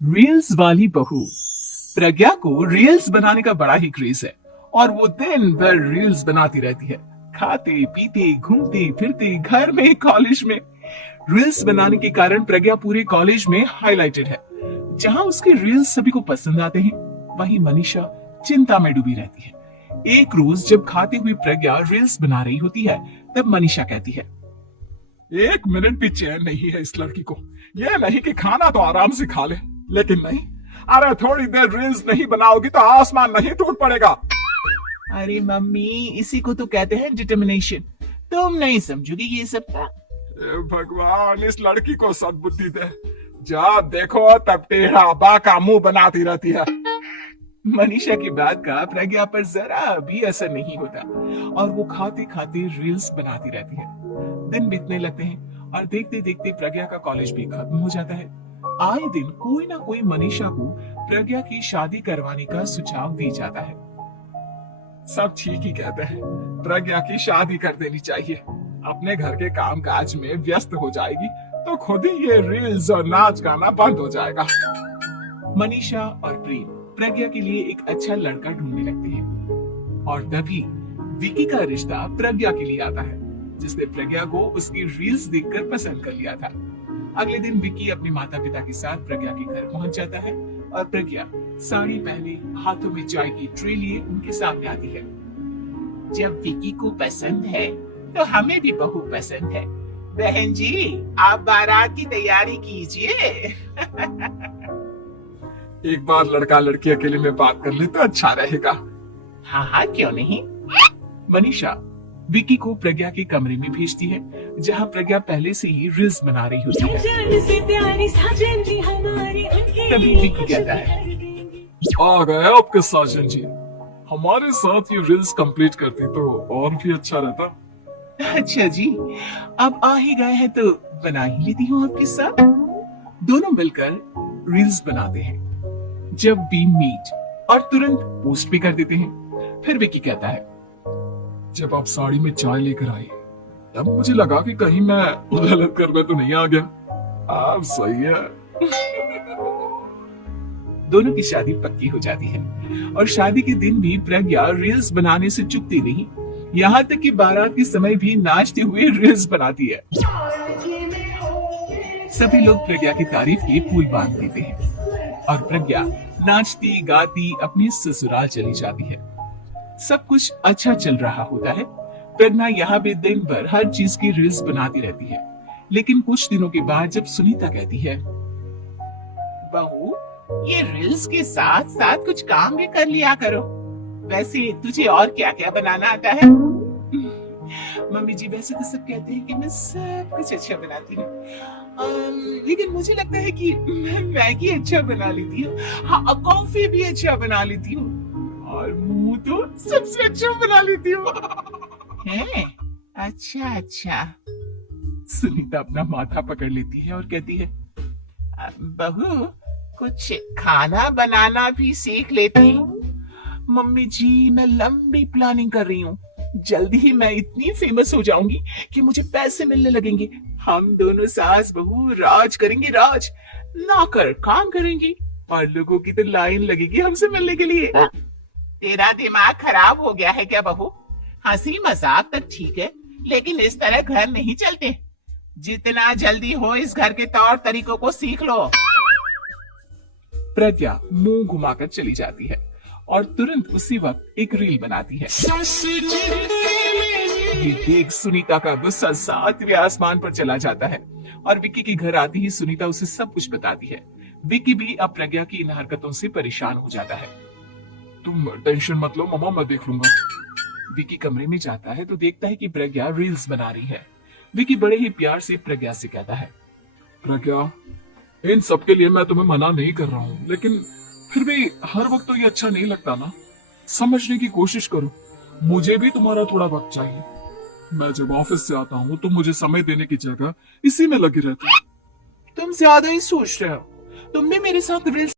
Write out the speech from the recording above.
Reels वाली बहू। प्रज्ञा को रील्स बनाने का बड़ा ही क्रेज है और वो दिन भर रील्स बनाती रहती है। खाते पीते घूमते फिरते घर में कॉलेज में रील्स बनाने के कारण प्रज्ञा पूरे कॉलेज में हाईलाइटेड है। जहां उसके रील्स सभी को पसंद आते हैं, वहीं मनीषा चिंता में डूबी रहती है। एक रोज जब खाते हुए प्रज्ञा रील्स बना रही होती है, तब मनीषा कहती है, एक मिनट भी चैन नहीं है इस लड़की को। ये नहीं कि खाना तो आराम से खा ले, लेकिन नहीं, अरे थोड़ी देर रील्स नहीं बनाओगी तो आसमान नहीं टूट पड़ेगा। अरे मम्मी, इसी को तो कहते हैं डिटर्मिनेशन। तुम नहीं समझोगी ये सब। भगवान, इस लड़की को सद्बुद्धि दे। जब देखो तब टेढ़ा बाका मुंह बनाती रहती है। मनीषा की बात का प्रज्ञा पर जरा भी असर नहीं होता और वो खाते खाते रील्स बनाती रहती है। दिन बीतने लगते हैं और देखते देखते प्रज्ञा का कॉलेज भी खत्म हो जाता है। आए दिन कोई ना कोई मनीषा को प्रज्ञा की शादी करवाने का सुझाव दी जाता है। सब ठीक ही कहते हैं, प्रज्ञा की शादी कर देनी चाहिए। अपने घर के काम काज में व्यस्त हो जाएगी तो खुद ही ये रील्स और नाच गाना बंद हो जाएगा। मनीषा और प्रेम प्रज्ञा के लिए एक अच्छा लड़का ढूंढने लगते हैं और तभी विकी का रिश्ता प्रज्ञा के लिए आता है, जिसने प्रज्ञा को उसकी रील्स देखकर पसंद कर लिया था। अगले दिन विकी अपने माता पिता के साथ प्रज्ञा के घर पहुंच जाता है और प्रज्ञा साड़ी पहने हाथों में चाय की ट्रे लिए उनके सामने आती है। जब विकी को पसंद है तो हमें भी बहू पसंद है। बहन जी, आप बारात की तैयारी कीजिए। एक बार लड़का लड़की अकेले में बात कर ले तो अच्छा रहेगा। हाँ हाँ, क्यों नहीं। मनीषा विकी को प्रज्ञा के कमरे में भेजती है, जहाँ प्रज्ञा पहले से ही रील्स बना रही होती है। तभी विकी कहता है, आ गए आपके साजन जी। हमारे साथ ये रील्स कंप्लीट करती तो और भी अच्छा रहता। अच्छा जी, अब आ ही गए हैं तो बना ही लेती हूँ आपके साथ। दोनों मिलकर रील्स बनाते हैं। जब वी मीट और तुरंत पोस्ट भी कर देते हैं। फिर विकी कहता है, जब आप साड़ी में चाय लेकर आई तब मुझे लगा कि कहीं मैं गलत करने तो नहीं आ गया। आप सही है। दोनों की शादी पक्की हो जाती है और शादी के दिन भी प्रज्ञा रील्स बनाने से चूकती नहीं। यहाँ तक कि बारात के समय भी नाचते हुए रील्स बनाती है। सभी लोग प्रज्ञा की तारीफ के फूल बांध देते हैं और प्रज्ञा नाचती गाती अपनी ससुराल चली जाती है। सब कुछ अच्छा चल रहा होता है। प्रज्ञा यहाँ भी दिन भर हर चीज की रील्स बनाती रहती है। लेकिन कुछ दिनों के बाद जब सुनीता कहती है, बहू, ये रील्स के साथ साथ कुछ काम भी कर लिया करो। वैसे तुझे और क्या क्या बनाना आता है? मम्मी जी, वैसे तो सब कहते हैं कि मैं सब कुछ अच्छा बनाती हूँ, लेकिन मुझे लगता है कि मैं मैगी अच्छा बना लेती हूँ। हाँ, कॉफी भी अच्छा बना लेती हूँ और मुंह तो सबसे अच्छा बना लेती हूँ। हैं? अच्छा अच्छा। सुनीता अपना माथा पकड़ लेती है और कहती है, बहू, कुछ खाना बनाना भी सीख लेती। मम्मी जी, मैं लंबी प्लानिंग कर रही हूँ। जल्दी ही मैं इतनी फेमस हो जाऊंगी कि मुझे पैसे मिलने लगेंगे। हम दोनों सास बहू राज करेंगे, राज नौकर काम करेंगी और लोगों की तो लाइन लगेगी हमसे मिलने के लिए। तेरा दिमाग खराब हो गया है क्या बहू? हंसी मजाक तक ठीक है, लेकिन इस तरह घर नहीं चलते। जितना जल्दी हो इस घर के तौर तरीकों को सीख लो। प्रज्ञा मुंह घुमाकर चली जाती है और तुरंत उसी वक्त एक रील बनाती है। ये देख सुनीता का गुस्सा 7वें आसमान पर चला जाता है और विक्की के घर आती ही सुनीता उसे सब कुछ बताती है। विक्की भी अब प्रज्ञा की इन हरकतों से परेशान हो जाता है। तुम टेंशन मत लो मामा, मैं देख लूंगा। विक्की कमरे में जाता है तो देखता है कि प्रज्ञा रील्स बना रही है। विक्की बड़े ही प्यार से प्रज्ञा से कहता है, प्रज्ञा, इन सब के लिए मैं तुम्हें मना नहीं कर रहा हूँ, लेकिन फिर भी हर वक्त तो ये अच्छा नहीं लगता ना। समझने की कोशिश करो, मुझे भी तुम्हारा थोड़ा वक्त चाहिए। मैं जब ऑफिस से आता हूँ तो मुझे समय देने की जगह इसी में लगी रहती है। तुम ज्यादा ही सोच रहे हो। तुम भी मेरे साथ रील्स